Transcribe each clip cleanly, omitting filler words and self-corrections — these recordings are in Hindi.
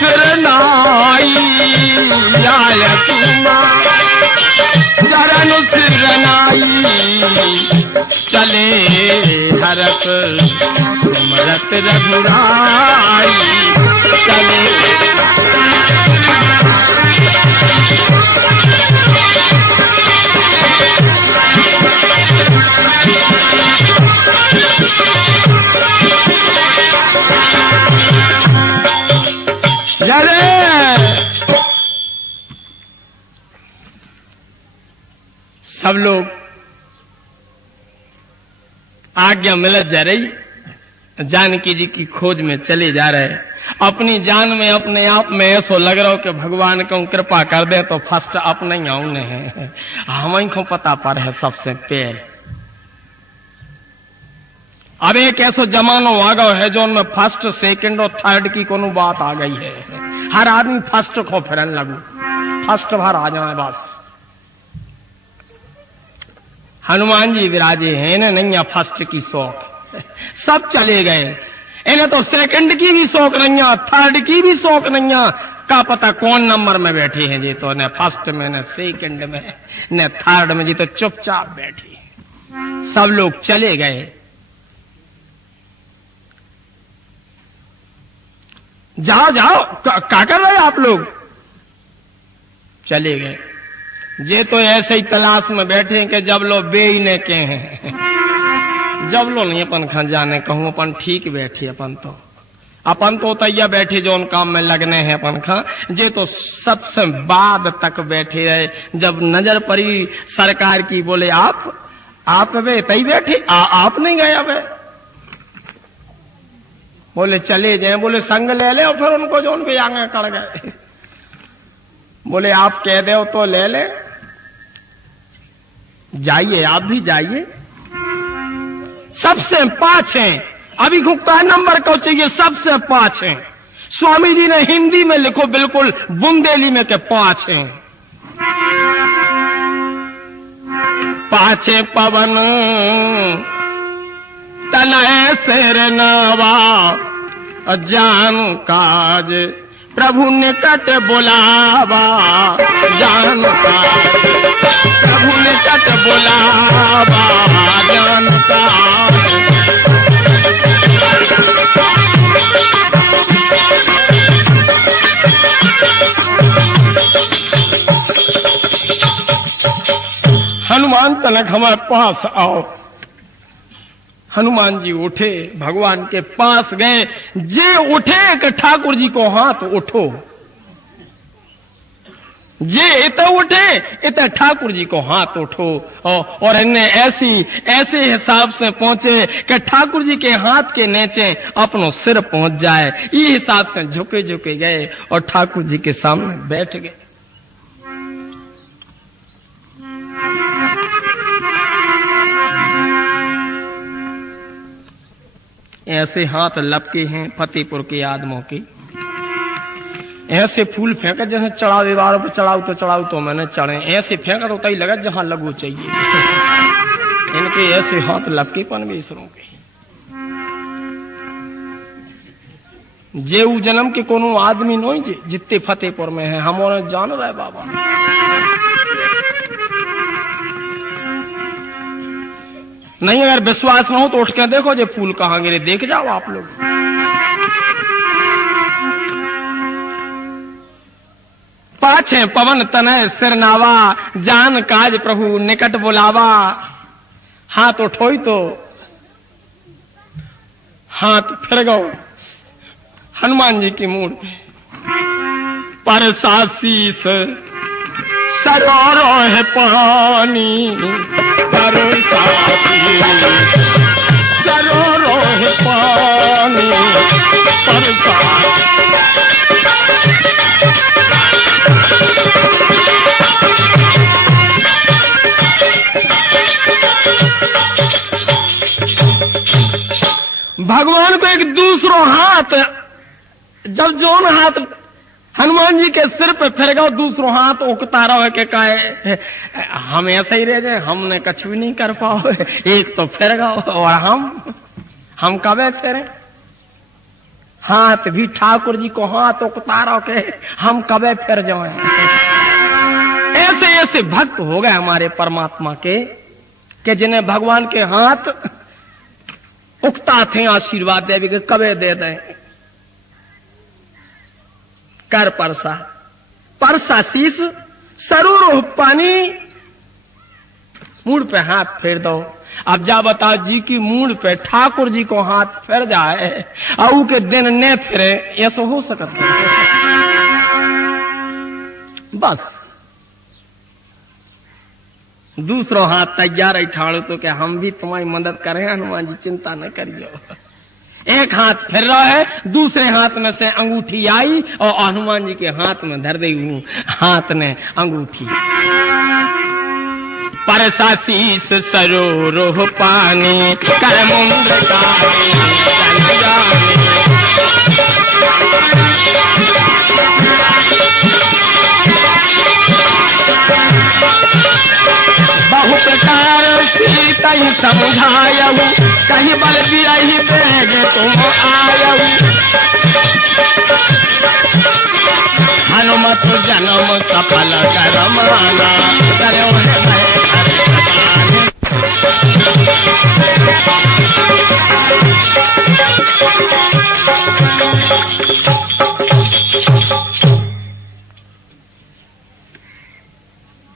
सिरनाई आय तुमा चरण सिरनाई चले हरत सुमरत रघुराई चले सब लोग आज्ञा मिलत जा रही, जानकी जी की खोज में चले जा रहे। अपनी जान में अपने आप में ऐसा लग रहा हो कि भगवान को कृपा कर दे तो फर्स्ट अपने ही आउने हैं, हम को पता पर है सबसे पहले। अब एक ऐसा जमानो आ गया है जो उनमें फर्स्ट सेकंड और थर्ड की कोनो बात आ गई है। हर आदमी फर्स्ट को फिरन लगू, फर्स्ट भर आ जाए बस। हनुमान जी विराजे हैं, इन्हें नहीं है फर्स्ट की शौक, सब चले गए। इन्हें तो सेकंड की भी शौक नहीं है, थर्ड की भी शौक नहीं है। का पता कौन नंबर में बैठे हैं जी, तो न फर्स्ट में न सेकंड में न थर्ड में, जी तो चुपचाप बैठे। सब लोग चले गए। जाओ जाओ, क्या कर रहे आप लोग? चले गए। जे तो ऐसे ही तलाश में बैठे हैं कि जब लो बे ने के हैं, जब लो नहीं अपन खा जाने कहूं अपन ठीक बैठे, अपन तो तैया बैठे जो उन काम में लगने हैं अपन खा। जे तो सबसे बाद तक बैठे रहे, जब नजर पड़ी सरकार की, बोले आप वे तई बैठे, आप नहीं गए अब? बोले चले जाए, बोले संग ले ले, और फिर उनको जो उनके आगे कड़ गए। बोले आप कह दे तो ले ले, जाइए आप भी जाइए। सबसे पाछे अभी खुक्ता नंबर को चाहिए, सबसे पाछे। स्वामी जी ने हिंदी में लिखो, बिल्कुल बुंदेली में के पाछे। पाछे पवन तनय सिर नावा, जान काज प्रभु निकट बुलावा, जान काज प्रभु निकट बुलावा, जान काज। हनुमान तनक हमारे पास आओ। हनुमान जी उठे, भगवान के पास गए। जे उठे कि ठाकुर जी को हाथ उठो, जे इत उठे इत ठाकुर जी को हाथ उठो। और इन्हें ऐसे हिसाब से पहुंचे कि ठाकुर जी के हाथ के नीचे अपनो सिर पहुंच जाए। ये हिसाब से झुके झुके गए और ठाकुर जी के सामने बैठ गए। ऐसे हाथ लपके हैं फतेहपुर के आदमों के। ऐसे फूल फेंका जैसे चढ़ाओ, दीवारों पर चढ़ाऊ तो मैंने चढ़े। ऐसे फेंका तो तई लगा जहां लगू चाहिए। इनके ऐसे हाथ लपके परमेश्वरों के। जे उ जन्म के कोनो आदमी नहीं जितने फतेहपुर में है, हम जान रहे बाबा। नहीं अगर विश्वास ना हो तो उठ के देखो, जे फूल कहां गिरे, देख जाओ आप लोग। पाछे पवन तनय सिर नावा, जान काज प्रभु निकट बुलावा। हाथ उठोई तो हाथ फिर गो हनुमान जी की मूड पे। पर सासीस सरोरो है पानी, पर सासीस सरोरो है पानी, पर भगवान को एक दूसरो हाथ, जब जोन हाथ हनुमान जी के सिर पे फिर गया, दूसरो हाथ उकता रहो है कि काहे हम ऐसा ही रह जाए, हमने कुछ भी नहीं कर पाओ। एक तो फिर गया और हम कब फिरे, हाथ भी ठाकुर जी को हाथ उतारो के हम कबे फिर जाएं। ऐसे ऐसे भक्त हो गए हमारे परमात्मा के कि जिन्हें भगवान के हाथ उकता थे आशीर्वाद देवी के कबे दे दें। कर परसा परसा शीस सरूर पानी, मूड पे हाथ फेर दो। अब जा बताओ जी की मूड पे ठाकुर जी को हाथ फेर जाए और के दिन ने फिरे, ऐसा हो सकता है? बस दूसरो हाथ तैयार है ठाड़ो तो क्या हम भी तुम्हारी मदद करें हनुमान जी, चिंता न करियो। एक हाथ फिर रहा है, दूसरे हाथ में से अंगूठी आई और हनुमान जी के हाथ में धर दी हूं, हाथ ने अंगूठी। परसा शीस सरोरोह पानी कर मुंद्र बहु प्रकार सीता समझायऊ, कहीं बल बिरही बेग तुम आयऊ। हनुमत जन्म सफल कर माना, करो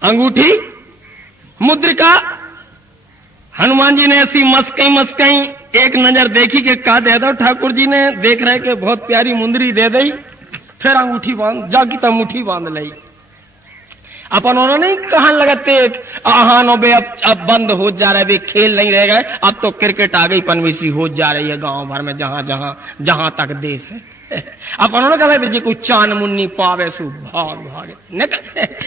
अंगूठी मुद्रिका। हनुमान जी ने ऐसी मस्कई एक नजर देखी कि का दे दो। ठाकुर जी ने देख रहे कि बहुत प्यारी मुंदरी दे दी, फिर अंगूठी बांध जाकी तब मुट्ठी बांध ली। अपन उन्होंने कहा लगाते आहानो बे अब बंद हो जा रहा है, बे खेल नहीं रह गए, अब तो क्रिकेट आ गई पनवेसरी हो जा रही है गांव भर में, जहां तक देश है। अपन उन्होंने कहा जी कोई चान मुन्नी पावे सु भाग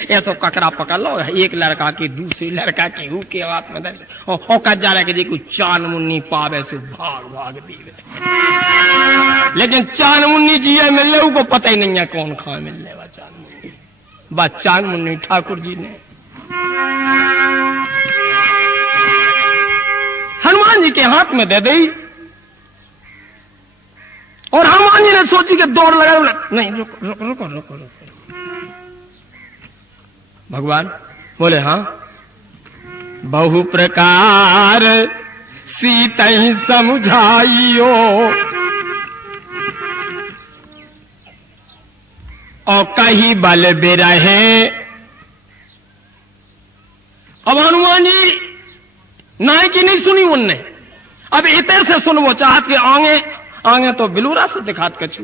ऐसा ककरा पकड़ लो, एक लड़का की दूसरी लड़का की हु के हाथ में कह जा रहा है कि जी कोई चान मुन्नी पावे सु भाग दी। लेकिन चान मुन्नी जी है मिलने को पता ही नहीं है कौन खा मिलने वाला चान मुन्नी। बस चान मुन्नी ठाकुर जी ने हनुमान जी के हाथ में दे दी और हनुमान जी ने सोची कि दौड़ लगा, नहीं रुको। भगवान बोले हाँ, बहु प्रकार सीता ही समझाइयो, और कहीं बल बिरहे। अब हनुमान जी नाय की नहीं सुनी उनने, अब इतने से सुन वो चाहत के आगे तो बिलूरा से दिखात कछू।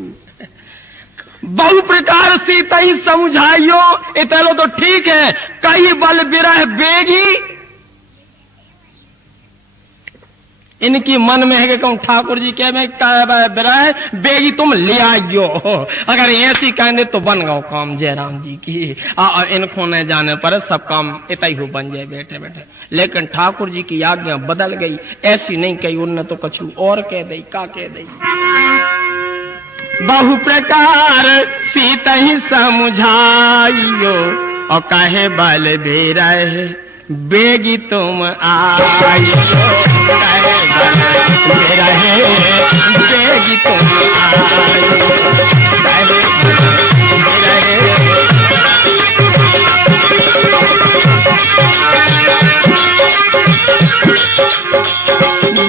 बहु प्रकार सीता ही समझाइयो, इतलो तो ठीक है, कहीं बल बिरह बेगी। इनकी मन में है कि कहूं ठाकुर जी के में बिरह बेगी तुम ले आइयो। अगर ऐसी कहेंगे तो बन गओ काम जयराम जी की, इनको न जाने पर सब काम इतना ही हो बन जाए बैठे बैठे। लेकिन ठाकुर जी की आज्ञा बदल गई, ऐसी नहीं कही उनने तो कछु और कह दी। का कह दी? बहु प्रकार सीता ही समझाइयो, और कहे बल बिरह बेगी तुम आइयो। कहे बल बिरह बेगी तुम आइयो।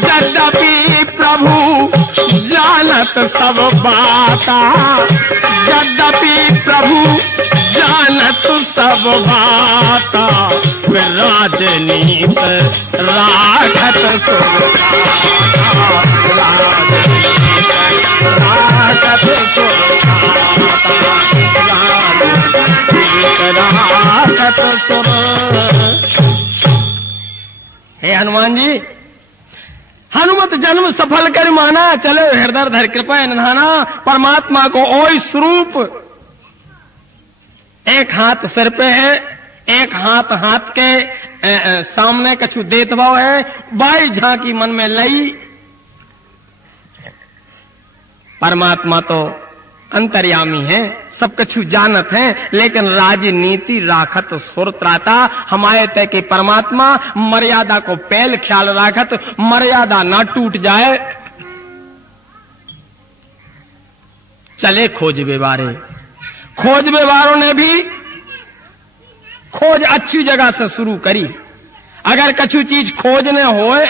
यद्यपि प्रभु जानत सब बाता, यद्यपि प्रभु जानत सब बाता, राजनीत राखत हे हनुमान जी, हनुमत जन्म सफल कर माना, चलो हृदय धर कृपा निधाना। परमात्मा को ओई स्वरूप, एक हाथ सिर पे है, एक हाथ के सामने कछु देत भाव है, बाई झांकी मन में लई। परमात्मा तो अंतर्यामी है, सब कछु जानत है, लेकिन राजनीति राखत सुरत्राता। हमारे तय के परमात्मा मर्यादा को पहल ख्याल राखत, मर्यादा ना टूट जाए। चले खोज बेवारे। खोज बेवारों ने भी खोज अच्छी जगह से शुरू करी। अगर कछु चीज खोजने होए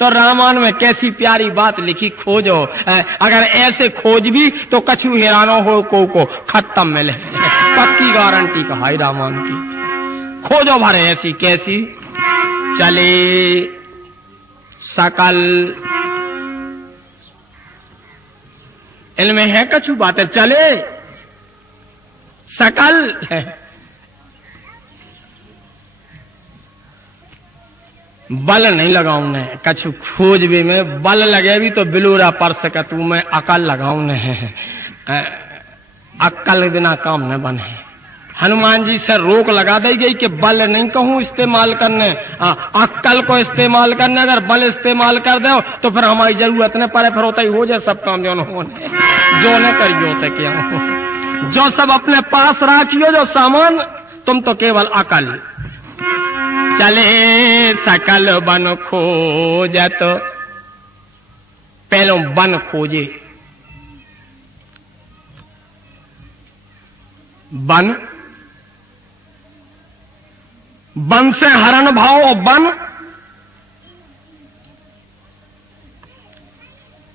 तो रामायण में कैसी प्यारी बात लिखी, खोजो। अगर ऐसे खोज भी तो कछु हैरानो हो को खत्म मिले, पक्की गारंटी कहाई रामायण की। खोजो भरे ऐसी कैसी। चले सकल, इनमें है कछु बातें। चले सकल बल नहीं लगाऊ ने, कछु खोज भी में बल लगे भी तो बिलूरा पर सकत मैं अकल लगाऊ ने। अक्कल बिना काम न बने। हनुमान जी से रोक लगा दी गई कि बल नहीं कहूं इस्तेमाल करने, अक्कल को इस्तेमाल करने। अगर बल इस्तेमाल कर दो तो फिर हमारी जरूरत न पड़े, फिर होता ही हो जाए सब काम जो न करियो तो क्या हो। जो सब अपने पास रखियो जो सामान, तुम तो केवल अकल। चले सकल बन खोजत, पहले बन खोजे। बन, बन से हरण भाव और बन।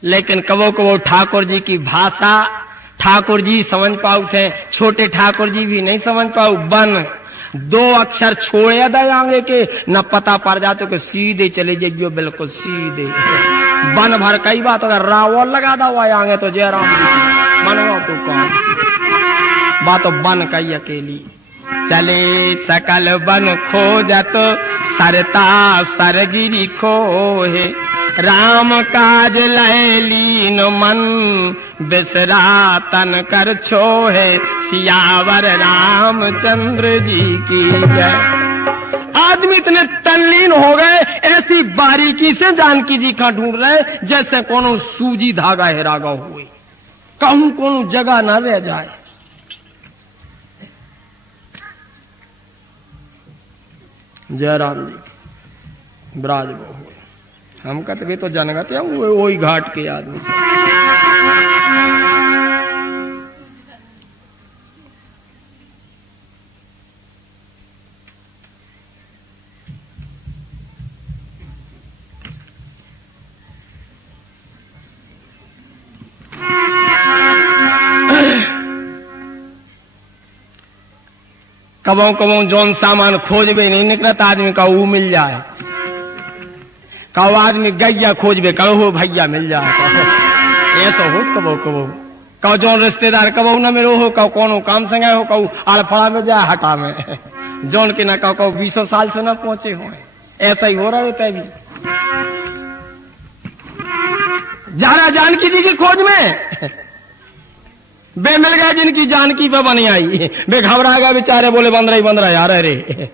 लेकिन कबो कबो ठाकुर जी की भाषा ठाकुर जी समझ पाऊ थे, छोटे ठाकुर जी भी नहीं समझ पाऊ। बन दो अक्षर छोड़े दयांगे के न पता पड़ जाते कि सीधे चले जाइयो, बिल्कुल सीधे। बन भर कई बात अगर रावल लगा दो आएंगे तो जयराम मन तो कौन बात, तो बन कई अकेली। चले सकल बन खोजत, सरता सरगिरी खोहे। राम काज लैलीन मन, बिसरा तन कर छोहे। सियावर रामचंद्र जी की जय। आदमी इतने तल्लीन हो गए, ऐसी बारीकी से जानकी जी का ढूंढ रहे जैसे कोनो सूजी धागा हेरागा हुए, कहूं कोनो जगह न रह जाए। जयराम जी ब्राज बहु हम कहते भी तो जनगत है, वही घाट के आदमी से। कबों कबों जौन सामान खोज भी नहीं निकलता आदमी का वो मिल जाए। कहो आदमी गैया खोज बे कहो हो भैया मिल जाए, ऐसा हो कबो कबो। कहो जौन रिश्तेदार कबो न मिलो हो, कहो कोनो काम संगे हो, कहो आलफड़ा में जाए हटा में। जौन के ना कहो 20 साल से न पहुंचे हो, ऐसा ही हो रहा होता है भी। जा रहा जानकी जी की खोज में, बे मिल गया जिनकी जानकी पे बनी आई, बे घबरा गया बेचारे, बोले बंद रही यार। अरे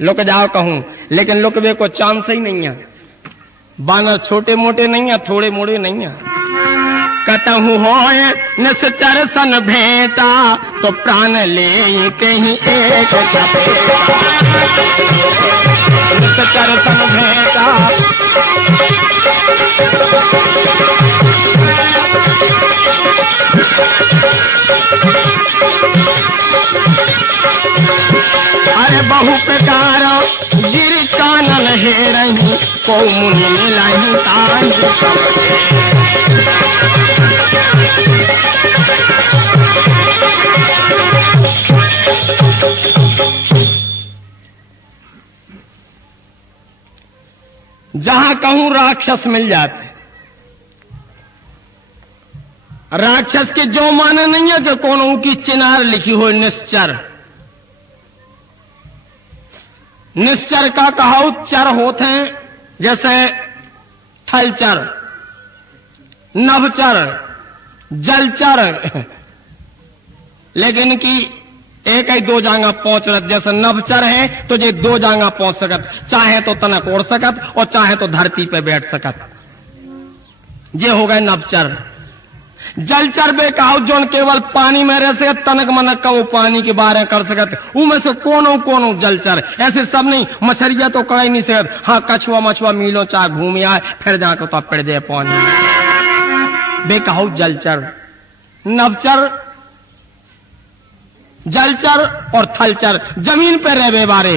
लुक जाओ कहूं, लेकिन लुक बे को चांस ही नहीं है। बानर छोटे मोटे नहीं है, थोड़े मोड़े नहीं है। कतहु होए निश्चर सन भेंटा, तो प्राण ले कहीं एक निश्चर सन भेंटा। अरे बहु प्रकार गिर कानन हे रही, को मुनि मिलही ताई। जहां कहूं राक्षस मिल जाते। राक्षस के जो माने नहीं है कि कोनो की चिनार लिखी हो निश्चर। निश्चर का कहाऊ चर होते हैं, जैसे थलचर, नभचर, जलचर, लेकिन कि एक ही दो जांगा पहुंच रहा। जैसे नभचर है तो ये दो जांगा पहुंच सकत, चाहे तो तनक ओढ़ सकत और चाहे तो धरती पे बैठ सकत, ये हो गए नभचर। जलचर बे कहो जोन केवल पानी में रह सकत, तनक मनक का वो पानी के बारे कर सकत। उनमें से कोनो कोनो जलचर, ऐसे सब नहीं। मछरिया तो कड़ा ही नहीं सकत। हाँ कछुआ मछुआ मिलो चाह घूम आए, फिर जाकर तो पड़ जाए पानी बे कहो जलचर। नवचर, जलचर और थलचर, जमीन पे रहने वाले,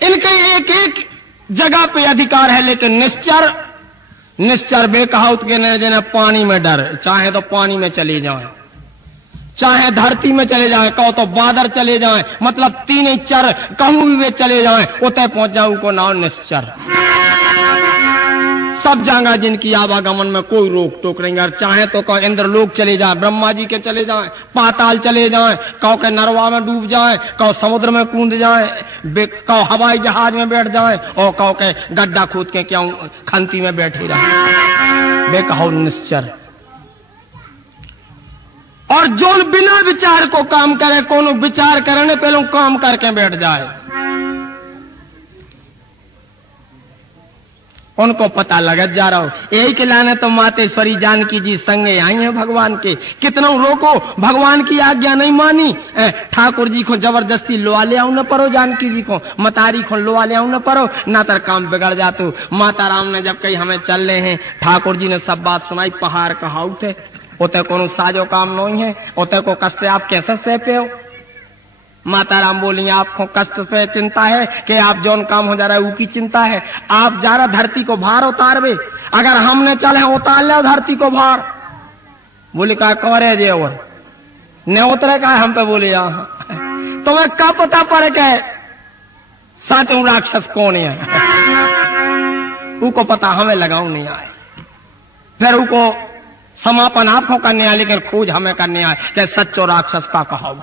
इनके एक एक जगह पे अधिकार है। लेकिन निश्चर, निश्चर बेकहाउत के ने पानी में डर, चाहे तो पानी में चले जाएं, चाहे धरती में चले जाएं, कहो तो बादर चले जाएं, मतलब तीन ही चर कहूं भी वे चले जाएं, उतने पहुंच जाऊं को नाम निश्चर। सब जगह जिनकी आवागमन में कोई रोक टोक नहीं। अगर चाहे तो कहो इंद्र लोक चले जाएं, ब्रह्मा जी के चले जाएं, पाताल चले जाएं, कहो के नरवा में डूब जाएं, कहो समुद्र में कूद जाएं, कहो हवाई जहाज में बैठ जाएं, और कहो के गड्ढा खोद के क्यों खंती में बैठे रहे। वे कहो निश्चर। और जो बिना विचार को काम करे, कोनो विचार करने पहले काम करके बैठ जाए, उनको पता लगत जा रहा हो। यही के लाने तो मातेश्वरी जानकी जी संगे आई हैं भगवान के। कितना रोको, भगवान की आज्ञा नहीं मानी। ठाकुर जी को जबरदस्ती लोआ ले आऊ न परो, जानकी जी को मतारी को लोआ ले आऊ न परो, ना तर काम बिगड़ जातो। माता राम ने जब कही हमें चल रहे हैं, ठाकुर जी ने सब बात सुनाई। पहाड़ कहाऊ थे, उते कोनो साजो काम नहीं है, उते को कष्ट आप कैसे सह पे हो। माता राम बोली आपको कष्ट पे चिंता है कि आप जौन काम हो जा रहा है उसकी चिंता है। आप जा रहा धरती को भार उतारवे, अगर हमने चले उतार ले धरती को भार। बोले का करे जे और ने उतरे का हम पे बोले यहाँ तुम्हें क्या पता पड़े के सच राक्षस कौन है। उनको पता हमें लगाऊ नहीं आए, फिर उनको समापन आपको करने आए, लेकिन खोज हमें करने आए कि सच्चो राक्षस का कहा।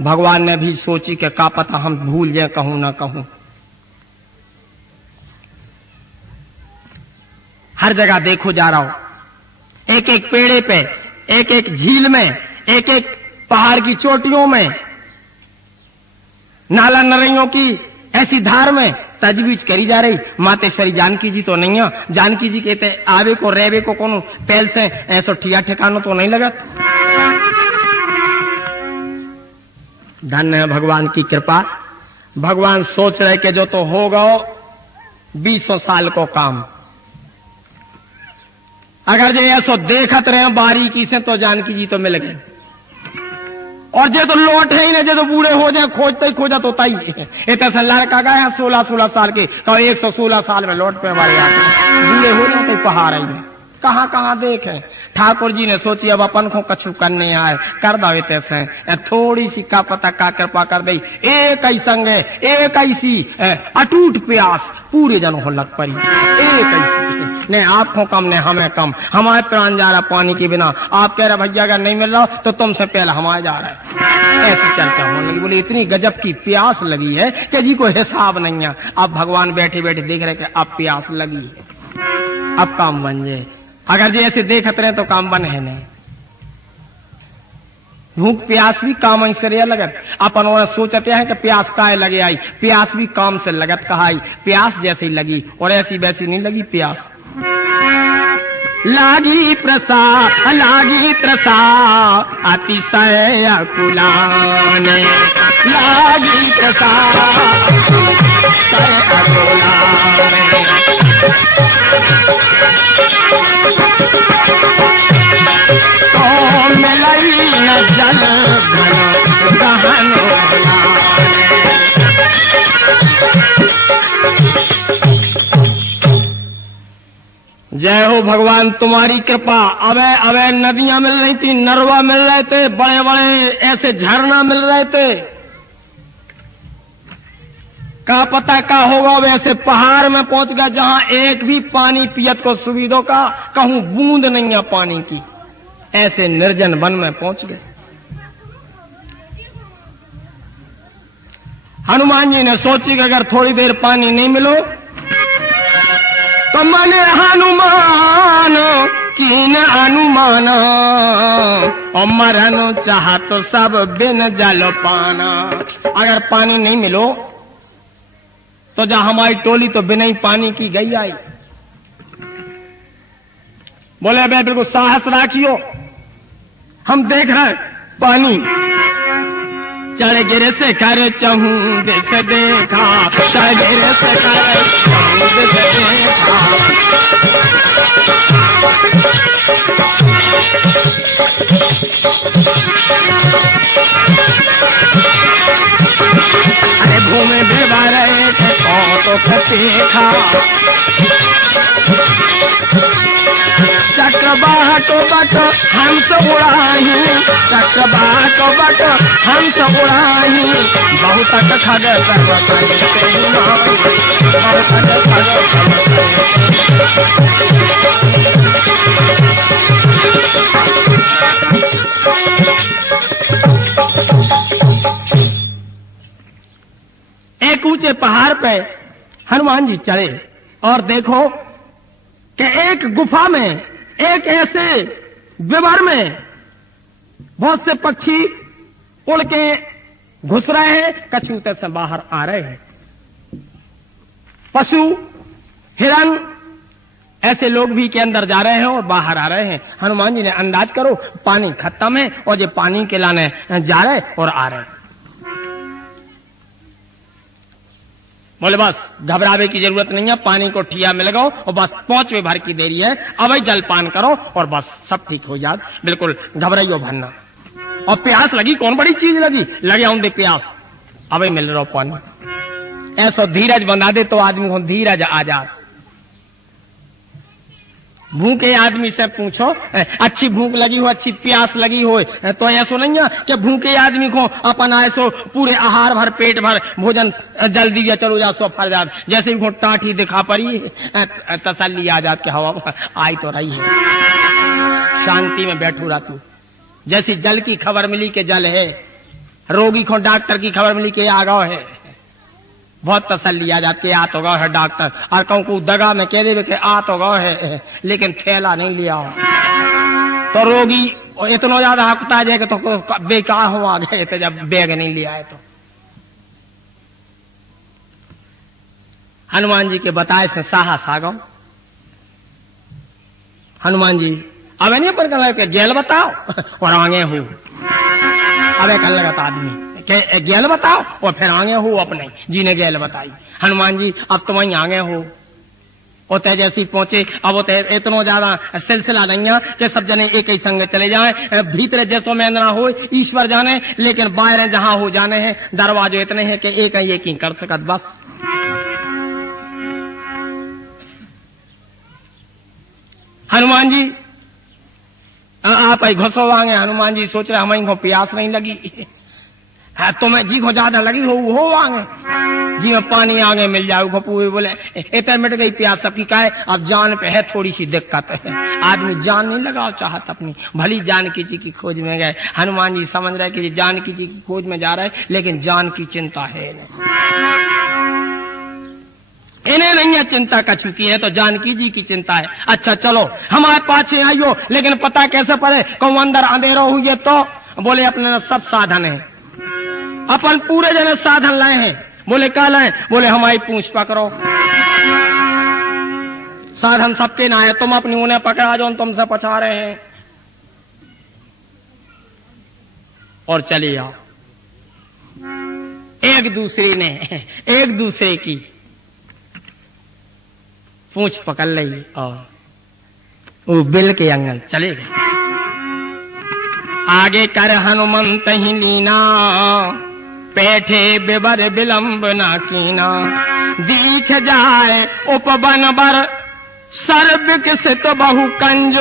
भगवान ने भी सोची कि का पता हम भूल जाए, कहूं ना कहूं। हर जगह देखो जा रहा हो, एक एक पेड़े पे, एक एक झील में, एक एक पहाड़ की चोटियों में, नाला नरइयों की ऐसी धार में तजवीज करी जा रही। मातेश्वरी जानकी जी तो नहीं है। जानकी जी कहते आवे को रेवे को कोनो पहल से ऐसा ठिया ठिकानो तो नहीं लगा। धन्य है भगवान की कृपा। भगवान सोच रहे कि जो तो होगा 20 साल को काम, अगर जो ऐसो देखत रहे बारीकी से तो जानकी जी तो मिल गए। और जे तो लौट है ही नहीं, जे तो बूढ़े हो जाए खोजते ही खोजा तो तई इतना लड़का गया 16 साल के, कहो 116 साल में लौट पे हमारे बूढ़े हो जाते पहाड़ आई में कहाँ कहाँ देखे। ठाकुर जी ने सोची अब अपन को कछु करने आए कर दे तैसे, थोड़ी सी का पता का कृपा कर दई। एक ही संग एक ऐसी अटूट प्यास पूरे जनों को लग पड़ी। एक ऐसी ने आपको कम ने हमें कम, हमारे प्राण जा रहा पानी के बिना। आप कह रहे भैया अगर नहीं मिल रहा तो तुमसे पहले हमारे जा रहा है। ऐसी चर्चा होने लगी। बोले इतनी गजब की प्यास लगी है कि जी को हिसाब नहीं है। अब भगवान बैठे बैठे देख रहे कि अब प्यास लगी है, अब काम बन जाए। अगर जी ऐसे देखते रहे तो काम बन है नहीं। भूख प्यास भी काम ऐसे लगत। अपन वो सोचते हैं कि प्यास काहे लगे आई, प्यास भी काम से लगत कहाई। प्यास जैसी लगी और ऐसी वैसी नहीं लगी प्यास। लागी प्रसा अतिशय अकुलाने, लागी प्रसा तो मिलई न जल गहन जय हो भगवान तुम्हारी कृपा। अबे नदियां मिल रही थी, नरवा मिल रहे थे, बड़े बड़े ऐसे झरना मिल रहे थे। का पता का होगा वैसे पहाड़ में पहुंच गया जहां एक भी पानी पियत को सुविधा का कहूं बूंद नहीं है पानी की। ऐसे निर्जन वन में पहुंच गए। हनुमान जी ने सोची कि अगर थोड़ी देर पानी नहीं मिलो तो मने हनुमान कीन अनुमान, और मरन चाह तो सब बिन जल पाना। अगर पानी नहीं मिलो तो जहां हमारी टोली तो बिना ही पानी की गई आई। बोले भाई बिल्कुल साहस राखियो, हम देख रहे पानी चढ़ गिरे से करे चाहूं देश देखा, चढ़ गिरे से करे चाहूं देश देखा। अरे भूमि बेबारे के तो देखा चक्रबाटो बट हंस उड़ाही, चक्रबाटो बट हंस उड़ाही, बहुत खग एक ऊंचे पहाड़ पे हनुमान जी चढ़े और देखो कि एक गुफा में, एक ऐसे विवर में बहुत से पक्षी उड़ के घुस रहे हैं, कछुते से बाहर आ रहे हैं, पशु हिरन ऐसे लोग भी के अंदर जा रहे हैं और बाहर आ रहे हैं। हनुमान जी ने अंदाज करो पानी खत्म है और ये पानी के लाने जा रहे और आ रहे। बोले बस घबरावे की जरूरत नहीं है, पानी को ठिया में लगाओ और बस 5वें भर की देरी है, अब जलपान करो और बस सब ठीक हो जात, बिल्कुल घबराइयो भरना। और प्यास लगी, कौन बड़ी चीज लगी, लगे आऊं दे प्यास, अब मिल रहा पानी। ऐसा धीरज बंधा दे तो आदमी को धीरज आ जात। भूखे आदमी से पूछो, अच्छी भूख लगी हो, अच्छी प्यास लगी हो, तो ऐसा नहीं है कि भूखे आदमी को अपन ऐसो पूरे आहार भर पेट भर भोजन जल्दी दिया चलो जा सो फर जात, जैसे भी टाठी दिखा पड़ी तसल्ली आ जात के हवा आई तो रही है, शांति में बैठू रहा तू। जैसी जल की खबर मिली के जल है, रोगी को डॉक्टर की खबर मिली के आगाव है, बहुत तसल्ली आ जाती है, आ तो गौ है डॉक्टर, और कहूं को दगा में कह दे कि आ तो गौ है लेकिन थैला नहीं लिया हो, तो रोगी इतना ज्यादा हकता जाए कि तो बेकार हो आ गए थे जब बैग नहीं लिया है। तो हनुमान जी के बताए इसमें साहस आ गो। हनुमान जी अब नहीं पर कर गेल बताओ और आगे हूं, अब कर लगा आदमी गेल बताओ और फिर आगे हो अपने जी ने गेल बताई। हनुमान जी अब तो वहीं आगे हो, और जैसे पहुंचे अब इतना ज्यादा सिलसिला नहीं है कि सब जने एक ही संग चले जाएं, भीतर जैसो में ना हो ईश्वर जाने, लेकिन बाहर जहां हो जाने हैं दरवाजे इतने हैं कि एक ही कर सकत बस। हनुमान जी आप ही घुसो आगे। हनुमान जी सोच रहे हमें प्यास नहीं लगी, हाँ तो मैं जी को ज्यादा लगी हो आगे जी में पानी आगे मिल जाए। बोले इतना मिट गई प्यास सबकी का है, अब जान पे है थोड़ी सी दिक्कत है, आदमी जान नहीं लगाओ चाहत अपनी, भली जानकी जी की खोज में गए। हनुमान जी समझ रहे कि जानकी जी की खोज में जा रहे हैं, लेकिन जान की चिंता है नहीं, इन्हें नहीं है चिंता कछु की है, तो जानकी जी की चिंता है। अच्छा चलो हमारे पाछे आइयो, लेकिन पता कैसे पड़े कहूं अंदर अंधेरा हुई है, तो बोले अपने सब साधन है, अपन पूरे जने साधन लाए हैं। बोले क्या लाए, बोले हमारी पूंछ पकड़ो, साधन सबके ना है, तुम अपनी उन्हें पकड़ा जो तुमसे पछा रहे हैं और चले आओ। एक दूसरे ने एक दूसरे की पूंछ पकड़ ली और वो बिल के अंगन चले गए। आगे कर हनुमंत ही लीना, बैठे बेबर विलंब ना कीना, दीख जाए उपवन बर सर्व किसित बहु कंज,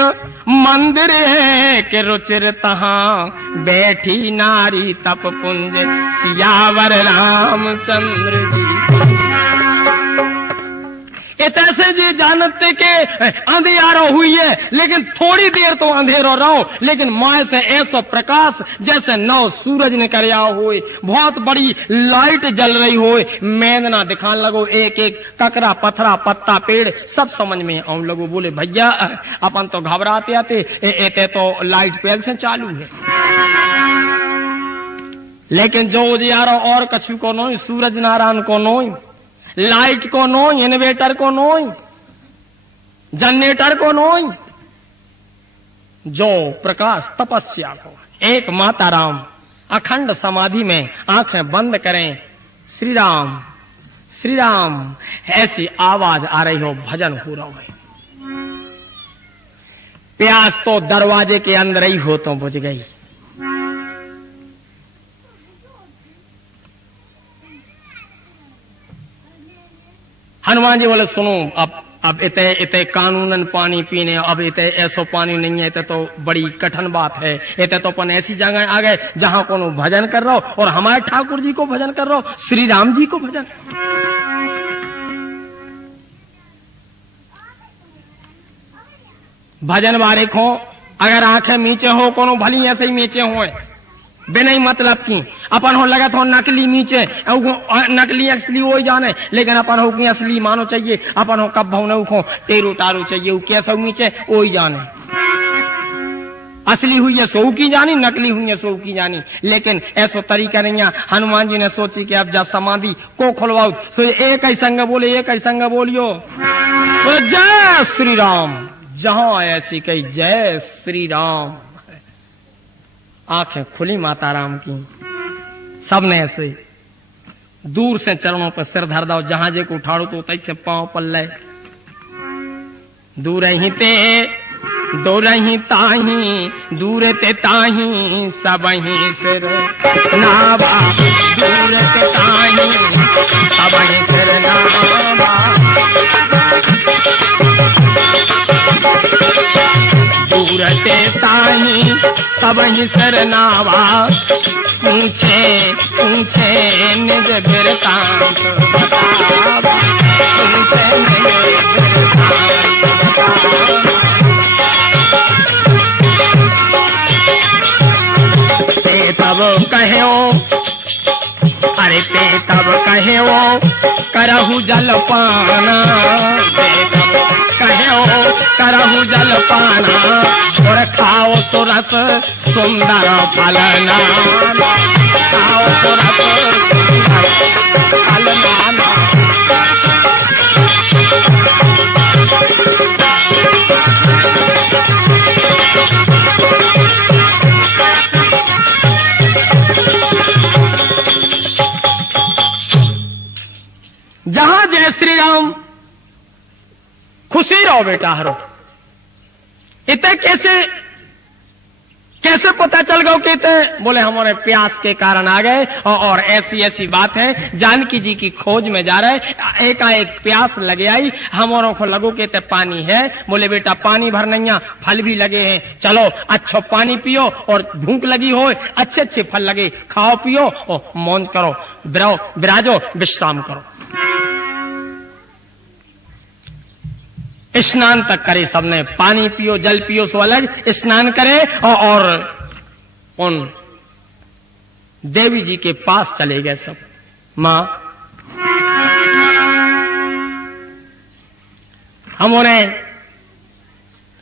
मंदिर है के रुचिर तहां बैठी नारी तप पुंज, सियावर रामचंद्र जी। ऐसे जी जानते के अंधेरा हुई है, लेकिन थोड़ी देर तो अंधेरा रहो, लेकिन माए से ऐसा प्रकाश जैसे नौ सूरज ने करया हुए, बहुत बड़ी लाइट जल रही हो, मेंदना दिखाने लगो, एक एक ककरा पथरा पत्ता पेड़ सब समझ में आने लगो। बोले भैया अपन तो घबराते आते, एते तो लाइट पहले से चालू है, लेकिन जो उजियारो और कछु को नहीं, सूरज नारायण को नहीं, लाइट को नहीं, इन्वेटर को नहीं, जनरेटर को नहीं, जो प्रकाश तपस्या को। एक माता राम अखंड समाधि में आंखें बंद करें, श्री राम श्री राम ऐसी आवाज आ रही हो, भजन हो रहा है। प्यास तो दरवाजे के अंदर ही हो तो बुझ गई। हनुमान जी बोले सुनो, अब इतने कानूनन पानी पीने, अब इतने ऐसो पानी नहीं है, तो बड़ी कठिन बात है। इतने तो अपन ऐसी जगह आ गए जहां कोनो भजन कर रहा हो, और हमारे ठाकुर जी को भजन कर रहा हो, श्री राम जी को भजन। भजन बारिक हो, अगर आंखें मीचे हो, कोनो भली ऐसे ही मीचे हो बिना ही मतलब की। अपन हो लगा तो नकली मीचे, नकली असली हो जाने, लेकिन अपन हो की असली मानो चाहिए। अपन हो कब भाव खो टेरू टारू चाहिए, वो कैसा मीचे वो ही जाने। असली हुई है सो की जानी, नकली हुई है सो की जानी, लेकिन ऐसा तरीका नहीं है। हनुमान जी ने सोची कि अब जा समाधि को खुलवाओ, सो एक ही संग बोले, एक ही संग बोलियो, बोले जय श्री राम। जहां ऐसी कही जय श्री राम, आंखें खुली माता राम की। सबने ऐसे दूर से चरणों पर सिर धर दो, जहां जे को उठाड़ो तो तई से पांव पल्ले। दूर ही ते दूर ही ताही, दूर ते ताही सब ही सिर नावा, दूर ते ताही सब ही सिर नावा। दूर ते ताही सब ही सिर नावा, पूछे पूछे निज बिरतांत बतावा, पूछे निज बिरतांत बतावा। ते तब कहो, अरे ते तब कहो करहु जलपाना, ते तब कहो करहु जलपाना, और खाओ सुरस सुंदर फलना, खाओ सुरस सुंदर फलना। जहां जय श्री राम, खुशी रहो बेटा हरो। इतने कैसे पता चल गया कि इतने, बोले हमारे प्यास के कारण आ गए, और ऐसी ऐसी बात है, जानकी जी की खोज में जा रहे, एकाएक प्यास लगे आई, हमारों को लगो कि इतने पानी है। बोले बेटा पानी भर नहीं, फल भी लगे हैं, चलो अच्छा पानी पियो, और भूख लगी हो अच्छे अच्छे फल लगे, खाओ पियो और मौज करो, विराजो विश्राम करो। स्नान तक करे सबने, पानी पियो जल पियो सो अलग, स्नान करे और उन देवी जी के पास चले गए सब। मां हम उन्हें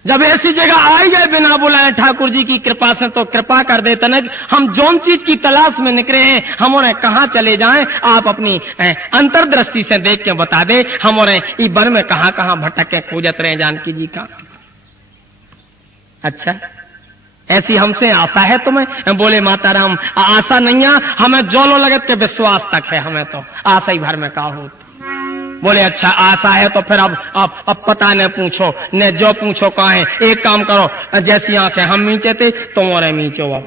जब ऐसी जगह आई गए बिना बुलाए ठाकुर जी की कृपा से, तो कृपा कर दे तनक हम जोन चीज की तलाश में निकले हैं, हम उन्हें कहां चले जाएं, आप अपनी अंतर्दृष्टि से देख के बता दे। हम उन्हें इस बर में कहां कहां भटक के खोजत रहे जानकी जी का। अच्छा ऐसी हमसे आशा है तुम्हें? बोले माता राम आशा नहीं है, हमें जोलो लगत के विश्वास तक है, हमें तो आशा ही भर में का हो। बोले अच्छा आशा है तो फिर अब पता न पूछो, न जो पूछो कहा है। एक काम करो, जैसी आंखें हम मीचे थे तुम और मीचो। अब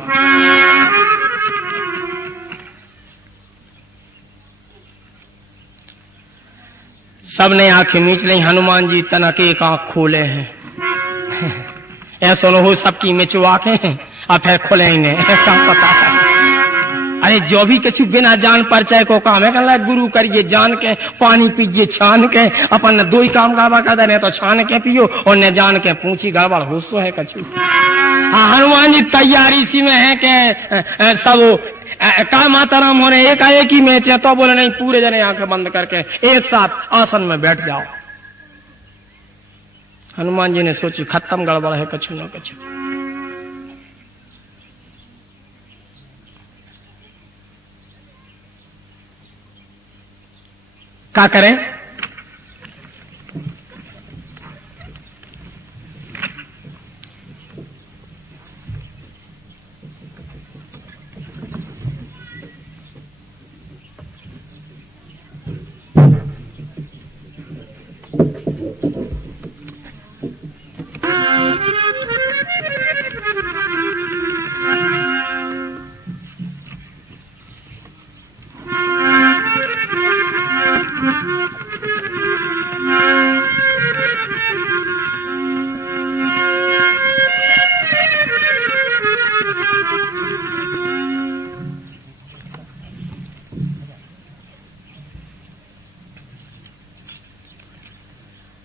सबने आंखें मीच ली, हनुमान जी तनक एक आंख खोले हैं। ऐसा न हो सबकी मिचवा के अब फिर खुले ही नहीं, पता है। अरे जो भी कुछ बिना जान परिचय को काम है, कहला गुरु करिए जान के, पानी पीजिए छान के, अपन दो ही काम गड़बड़ कर दे, तो छान के पियो और न जान के पूछी गड़बड़ हो सो है कछु। हाँ हनुमान जी तैयारी सी में है कि सब का माता राम होने एक ही मैच है, तो बोले नहीं पूरे जने आंखें बंद करके एक साथ आसन में बैठ जाओ। हनुमान जी ने सोची खत्म गड़बड़ है कछु न कछु। क्या करें?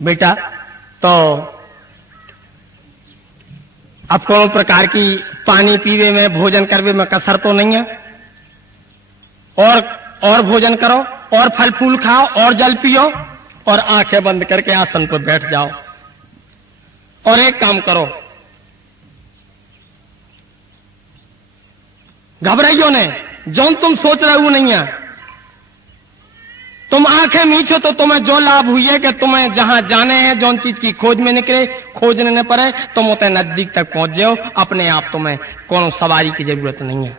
बेटा तो अब कोनो प्रकार की पानी पीवे में, भोजन करवे में कसर तो नहीं है। और भोजन करो, और फल फूल खाओ, और जल पियो, और आंखें बंद करके आसन पर बैठ जाओ। और एक काम करो, घबराइयो ने, जो तुम सोच रहे हो नहीं है। तुम आंखें मीचो तो तुम्हें जो लाभ हुई है कि तुम्हें जहां जाने हैं, जौन चीज की खोज में निकले, खोजने न पड़े, तुम उतने नजदीक तक पहुंच जाओ अपने आप। तुम्हें कोनो सवारी की जरूरत नहीं है।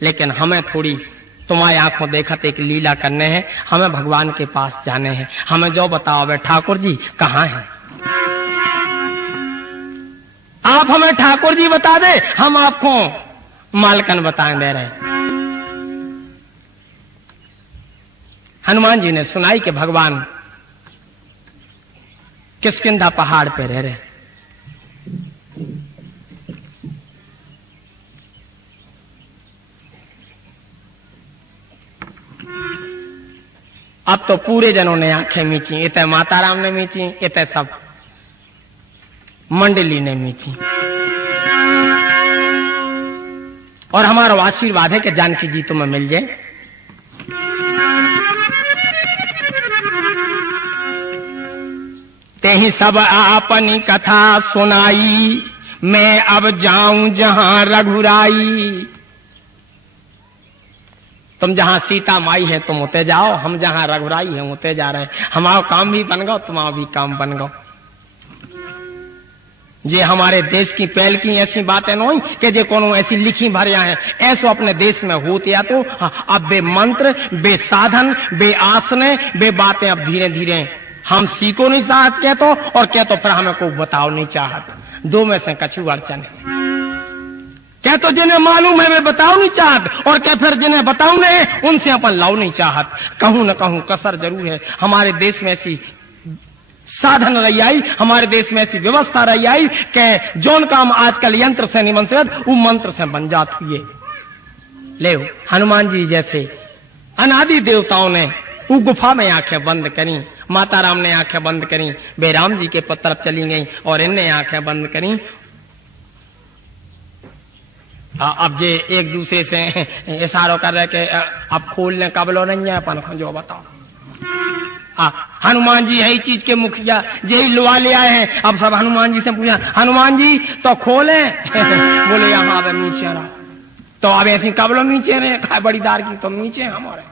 लेकिन हमें थोड़ी तुम्हारी आंखों देखत एक लीला करने हैं, हमें भगवान के पास जाने हैं। हमें जो बताओ बे ठाकुर जी कहां हैं? आप हमें ठाकुर जी बता दे, हम आपको मालकन बताएं दे रहे। हनुमान जी ने सुनाई कि भगवान किष्किंधा पहाड़ पे रह रहे। अब तो पूरे जनों ने आंखें मीची, इतने माताराम ने मीची, इतने सब मंडली ने मीची। और हमारा आशीर्वाद है कि जानकी जी तुम्हें मिल जाए। ते ही सब आपनी कथा सुनाई, मैं अब जाऊं जहां रघुराई। तुम जहां सीता माई है तुम उते जाओ, हम जहां रघुराई है उते जा रहे। हमारा काम भी बन गो, तुम्हारा भी काम बन गो। जे हमारे देश की पहल की ऐसी बातें नहीं कि जे कोनो ऐसी लिखी भरिया है, ऐसो अपने देश में होती या तो अब बे मंत्र, बे साधन, बे आसने, बे बातें अब धीरे धीरे हम सीखो नहीं चाहत क्या तो, और क्या तो फिर हमें को बताओ नहीं चाहत। दो में से कछु अड़चन है। क्या तो जिन्हें मालूम है वे बताओ नहीं चाहत, और क्या फिर जिन्हें बताओ नहीं उनसे अपन लाओ नहीं चाहत। कहूं न कहूं कसर जरूर है। हमारे देश में ऐसी साधन रही आई, हमारे देश में ऐसी व्यवस्था रही आई कि जोन काम आजकल यंत्र से नहीं बन सकता, वो मंत्र से बन जात हुए। ले हनुमान जी जैसे अनादि देवताओं ने वो गुफा में आंखें बंद करी, माता राम ने आंखें बंद करी, बेराम जी के तरफ चली गई और इनने आंखें बंद करी। अब जे एक दूसरे से इशारों कर रहे कि अब खोलने कबलो नहीं है अपन जो बताओ। हनुमान जी यही चीज के मुखिया यही लुआ ले आए हैं। अब सब हनुमान जी से पूछा, हनुमान जी तो खोले बोले यहाँ पे नीचे रहा। तो अब ऐसी कबलो नीचे रहे बड़ी दार की, तो नीचे हमारे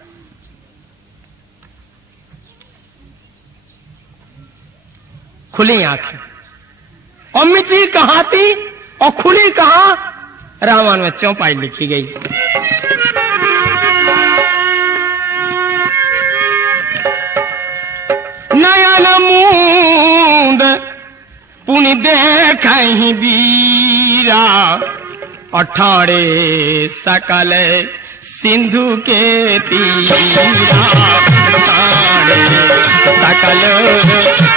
खुली आंखें। और मिची कहां थी और खुली कहां? रामायण में चौपाई लिखी गई। नयन मूंद पुनि देखहि बीरा, अठाड़े सकल सिंधु के तीरा। अठाड़े सकल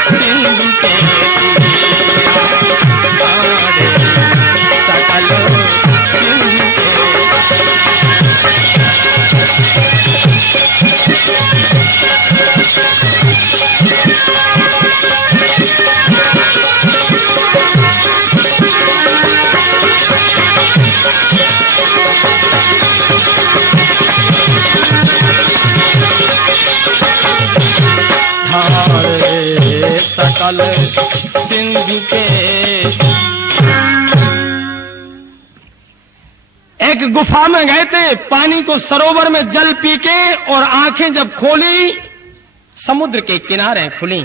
सिंधु के तीरा, अठाड़े सकल सिंधु के। सकल सिंधु के। एक गुफा में गए थे, पानी को सरोवर में जल पी के, और आंखें जब खोली समुद्र के किनारे खुली।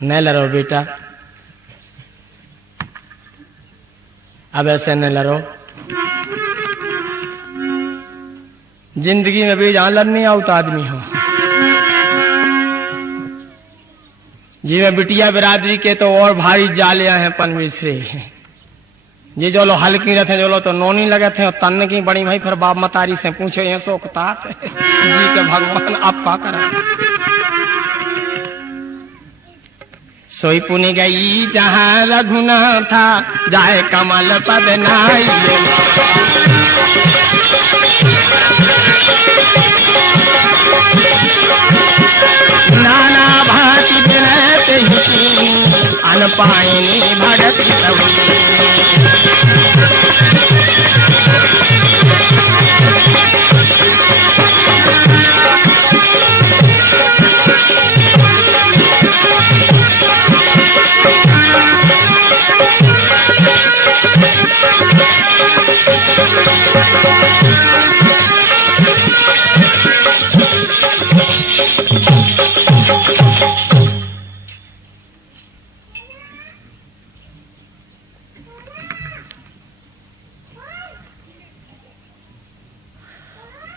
न लड़ो बेटा, अब ऐसे न लड़ो। जिंदगी में भी जहां लड़ने आओ तो आदमी हो। जी में बिटिया बिरादरी के तो और भारी जालियां हैं पनविसरे। जी जो लो हल्की रहते जो लो तो नोनी लगे थे, और तन की बड़ी भाई फिर बाप मतारी से पूछे ये सोकतात जी के भगवान आप पा कर। सोई पुनि गई जहां रघुनाथा, जाए कमल पद नाई। मन पाइनी भगति प्रभु।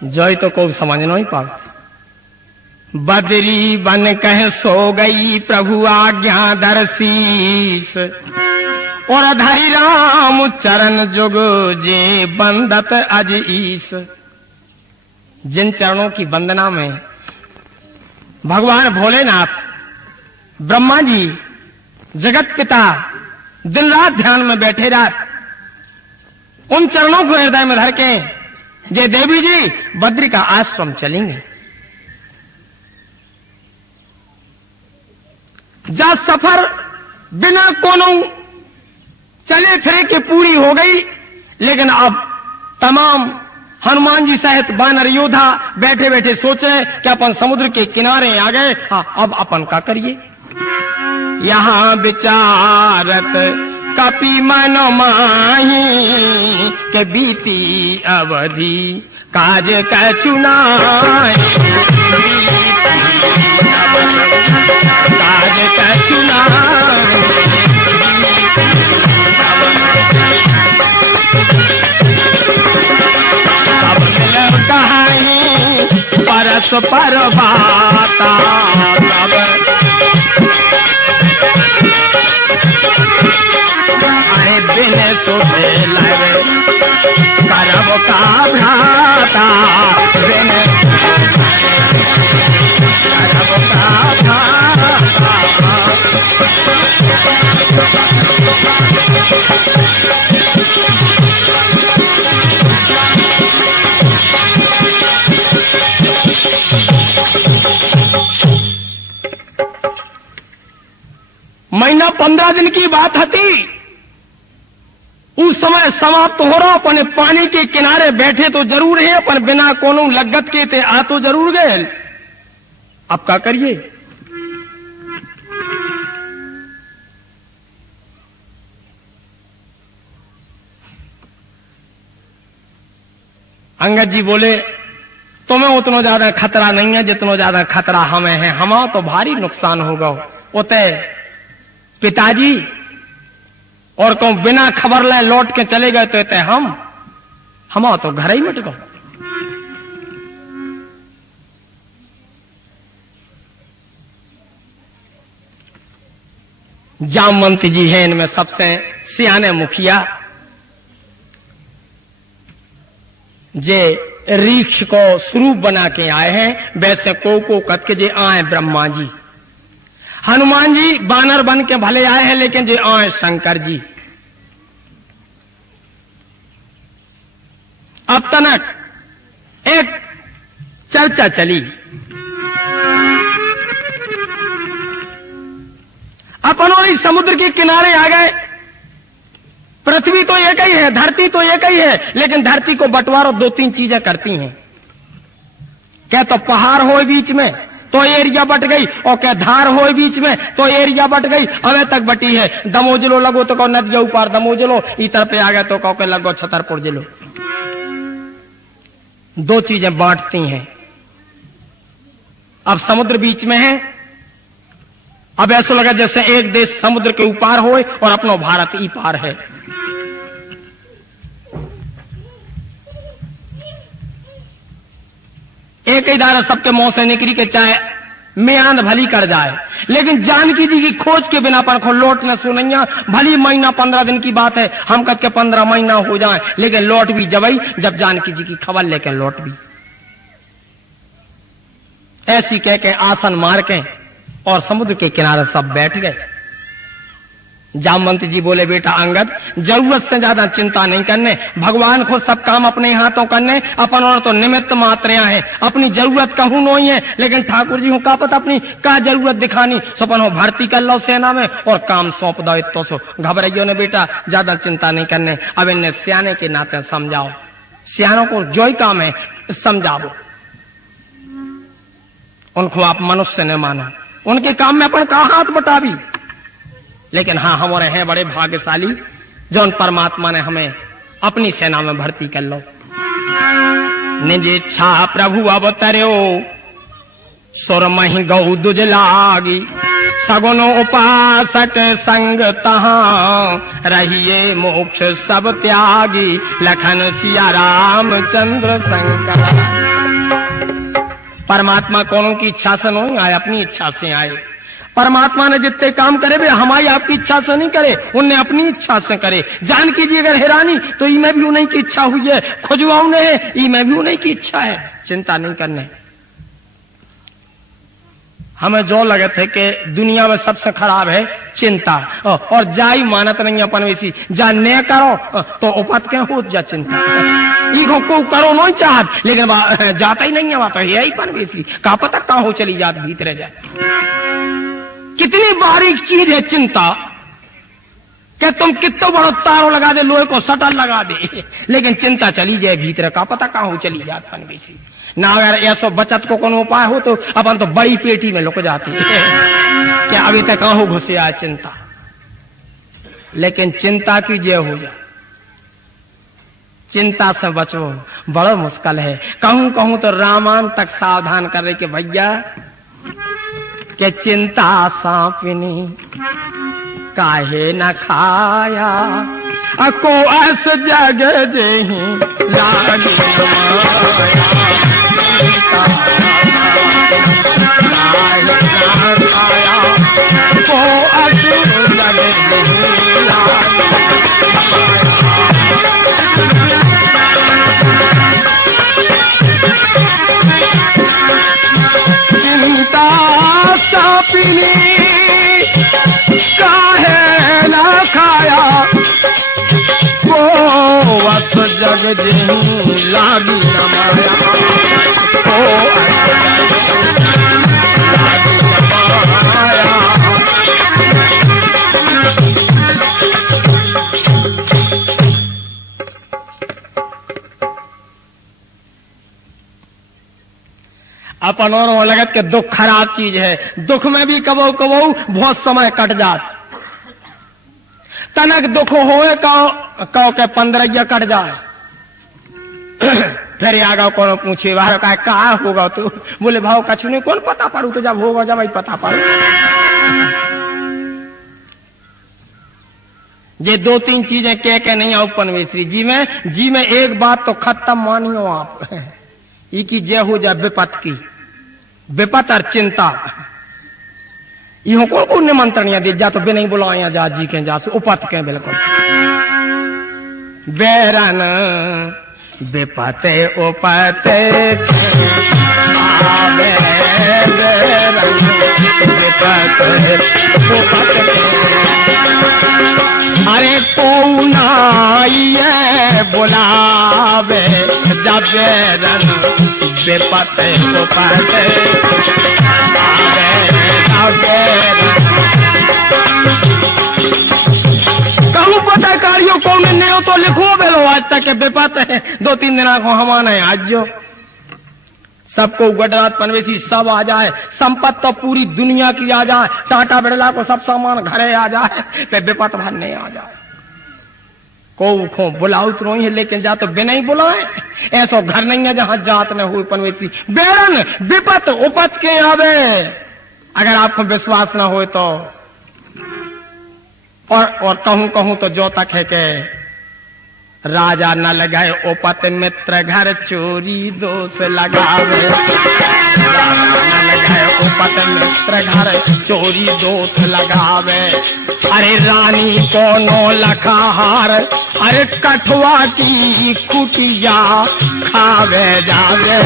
जोई तो को समझ नहीं पा। बदरी बन कह सो गई प्रभु आज्ञा दर्शीस, और धरि राम चरण जुग जे बंदत अज ईस। जिन चरणों की वंदना में भगवान भोलेनाथ ब्रह्मा जी जगत पिता दिन रात ध्यान में बैठे रात, उन चरणों को हृदय में धर के जय देवी जी बद्री का आश्रम चलेंगे। जा सफर बिना कोनो चले फिरे के पूरी हो गई, लेकिन अब तमाम हनुमान जी सहित वानर योद्धा बैठे बैठे सोचे कि अपन समुद्र के किनारे आ गए। हाँ, अब अपन का करिए। यहां विचारत कपि मन माही, के बीती अवधि काज का चुनाए। काज का चुनाए। सब मिल कहानी परस्पर बाता, बिन सुधे लगे करब का भ्राता। बिन करब का भ्राता। महीना 15 दिन की बात थी। उस समय समाप्त हो रहा, अपने पानी के किनारे बैठे तो जरूर है, अपन बिना कोनो लगत के थे आ तो जरूर गए। अब क्या करिए। अंगद जी बोले तुम्हें उतना ज्यादा खतरा नहीं है जितना ज्यादा खतरा हमें है। हमारा तो भारी नुकसान होगा। उते पिताजी और कहूं बिना खबर ले लौट के चले गए तो कहते हम तो घर ही मिट गए। जामवंती जी हैं इनमें सबसे सियाने मुखिया, जे रीक्ष को स्वरूप बना के आए हैं। वैसे को कत के जे आए ब्रह्मा जी। हनुमान जी बानर बन के भले आए हैं, लेकिन जे आए शंकर जी। अब तक एक चर्चा चली, अपन इस समुद्र के किनारे आ गए। पृथ्वी तो एक ही है, धरती तो एक ही है, लेकिन धरती को बंटवारा 2-3 चीजें करती हैं। क्या तो पहाड़ हो बीच में तो एरिया बट गई, और क्या धार हो बीच में तो एरिया बट गई। अवे तक बटी है। दमोजलो लगो तो कहो नदिया ऊपर दमोजलो, इधर पे आ गए तो कहो के लगो छतरपुर जिलो। 2 चीजें बांटती हैं। अब समुद्र बीच में है। अब ऐसा लगा जैसे एक देश समुद्र के ऊपर हो और अपना भारत ई पार है। एक ही दायरा सबके मुंह से निकली के चाहे म्यांद भली कर जाए, लेकिन जानकी जी की खोज के बिना पर लौट न सुनैया। भली महीना 15 दिन की बात है, हम कद के 15 महीना हो जाए, लेकिन लौट भी जबई जब जानकी जी की खबर लेके लौट भी। ऐसी कह के आसन मार के और समुद्र के किनारे सब बैठ गए। जामवंत जी बोले बेटा अंगद, जरूरत से ज्यादा चिंता नहीं करने, भगवान को सब काम अपने हाथों करने, अपन और तो निमित्त मात्र हैं, अपनी जरूरत कहूं नहीं है, लेकिन ठाकुर जी हूं का पता अपनी का जरूरत दिखानी, सपन हो भर्ती कर लो सेना में और काम सौंप दो इतो सो। घबराइयो ने बेटा, ज्यादा चिंता नहीं करने, अब इन्हें सियाने के नाते समझाओ, सियानों को जो ही काम है समझाओ, उनको आप मनुष्य ने माना, उनके काम में अपन कहा हाथ बटावी। लेकिन हाँ, हमारे हैं बड़े भाग्यशाली जो परमात्मा ने हमें अपनी सेना में भर्ती कर लो। निज इच्छा प्रभु अवतर्यो, सुर मही गौ दुज लागी, सगुनो उपासक संग तहां, रहिए मोक्ष सब त्यागी, लखन सिया रामचंद्र शंकर। परमात्मा कौनों की इच्छा से नहीं आए, अपनी इच्छा से आए। परमात्मा ने जितने काम करे वे हमारी आपकी इच्छा से नहीं करे, उनने अपनी इच्छा से करे। जानकी जी अगर हैरानी तो ई में भी उन्हीं की इच्छा हुई है, खुजवाऊ ने है ई में भी उन्हीं की इच्छा है। चिंता नहीं करने। हमें जो लगे थे कि दुनिया में सबसे खराब है चिंता, और जाई मानत नहीं अपन वैसी, जा ने करो तो उपत के हो जा चिंता, ईगो को करो नहीं चाहत, लेकिन जाता ही नहीं है, बात है पन वैसी का पता कहां हो चली जात भीतर जाए। कितनी बारीक चीज है चिंता, कि तुम कितना बड़ा तारों लगा दे, लोहे को सटल लगा दे, लेकिन चिंता चली जाए भीतर का पता कहां हो चली जात पन वैसी। ना अगर ऐसा बचत को कोनो उपाय हो तो अपन तो बड़ी पेटी में लुक जाती है कि अभी तक कहां घुसे आ चिंता। लेकिन चिंता की जय हो जाए, चिंता से बचो बड़ा मुश्किल है। कहूं कहूं तो रामायण तक सावधान कर रहे कि भैया के चिंता सांपिनी काहे न खाया, को ऐस जग जेहि लागी खाया, को ऐस जग जेहि चिंता सापिनी काहे न खाया, को वस जग जेहि लागी न माया, को अपन और लगत के दुख खराब चीज है, दुख में भी कबो कबो बहुत समय कट जात, तनक दुख होए कहो के 15 कट जाए, फिर आगा कौन पूछे बाहर का होगा, तू बोले भाव कछु नहीं, कौन पता पड़ू, तो जब होगा जब ही पता पड़ू। ये 2-3 चीजें के नहीं उपन मिश्री जी में एक बात तो खत्म मानियो आप, ई की जय हो जाए विपत की, विपत और चिंता। इहो कौन निमंत्रण दे जा तो बे नहीं बुलाया जा जी के जा उपत के बिल्कुल। बेरन विपते उपते आवे, बेरन विपते उपते, अरे कौन आइए बुलावे, जब बेरन विपते उपते कहूं पता कार्यों को मिलने हो तो लिखो बेलो, आज तक के विपत है 2-3 दिन को हमारा है, आज जो सबको गडरात पनवेसी सब आ जाए, संपत्ति तो पूरी दुनिया की आ जाए, टाटा बिरला को सब सामान घरे आ जाए, पे विपत भर नहीं आ जाए, को बुलाओ तो नहीं है, लेकिन जा तो बिना ही बुलाए, ऐसा घर नहीं है जहां जात न हुई पनवेसी। बेरन विपत उपत के आवे, अगर आपको विश्वास ना हो तो, और कहूं तो जो तक है के राजा न लगाए उपत मित्र घर चोरी दोष लगावे, राजा न लगाए उपत मित्र घर चोरी दोष लगावे, अरे रानी कोनो लखाहार, अरे कठुआ की कुटिया खावे जावे,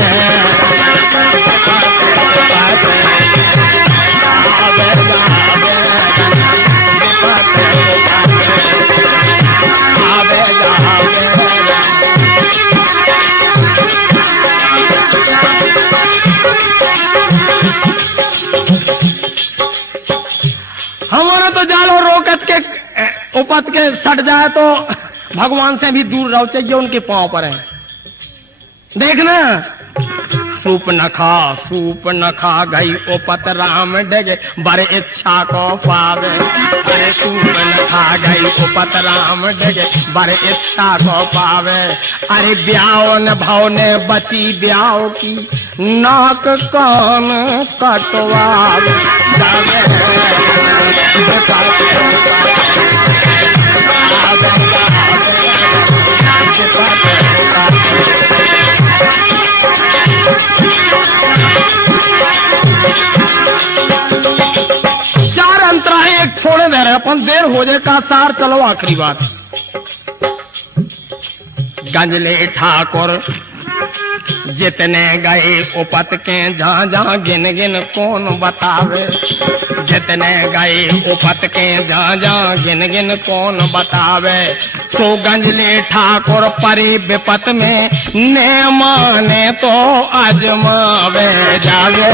खावे जावे, उपत के सट जाए तो भगवान से भी दूर रहो, चाहिए उनके पांव पर है। देखना सूप न खा गई उपत राम डगे बड़े इच्छा को पावे। अरे सूप न खा गई उपत राम डगे बड़े इच्छा को पावे। अरे ब्याह न भाव ने बची ब्याह की नाक कान कटवावे। चार अंतरा है, एक छोड़े दे रहे अपन, देर हो जाए का सार। चलो आखिरी बात। गंजले ठाकुर जितने गए उपत के जहां जहां गिन गिन कौन बतावे। जितने गए उपत के जहां जहां गिन गिन कौन बतावे। सो गंजले ठाकुर परी विपत में ने माने तो आजमावे जावे।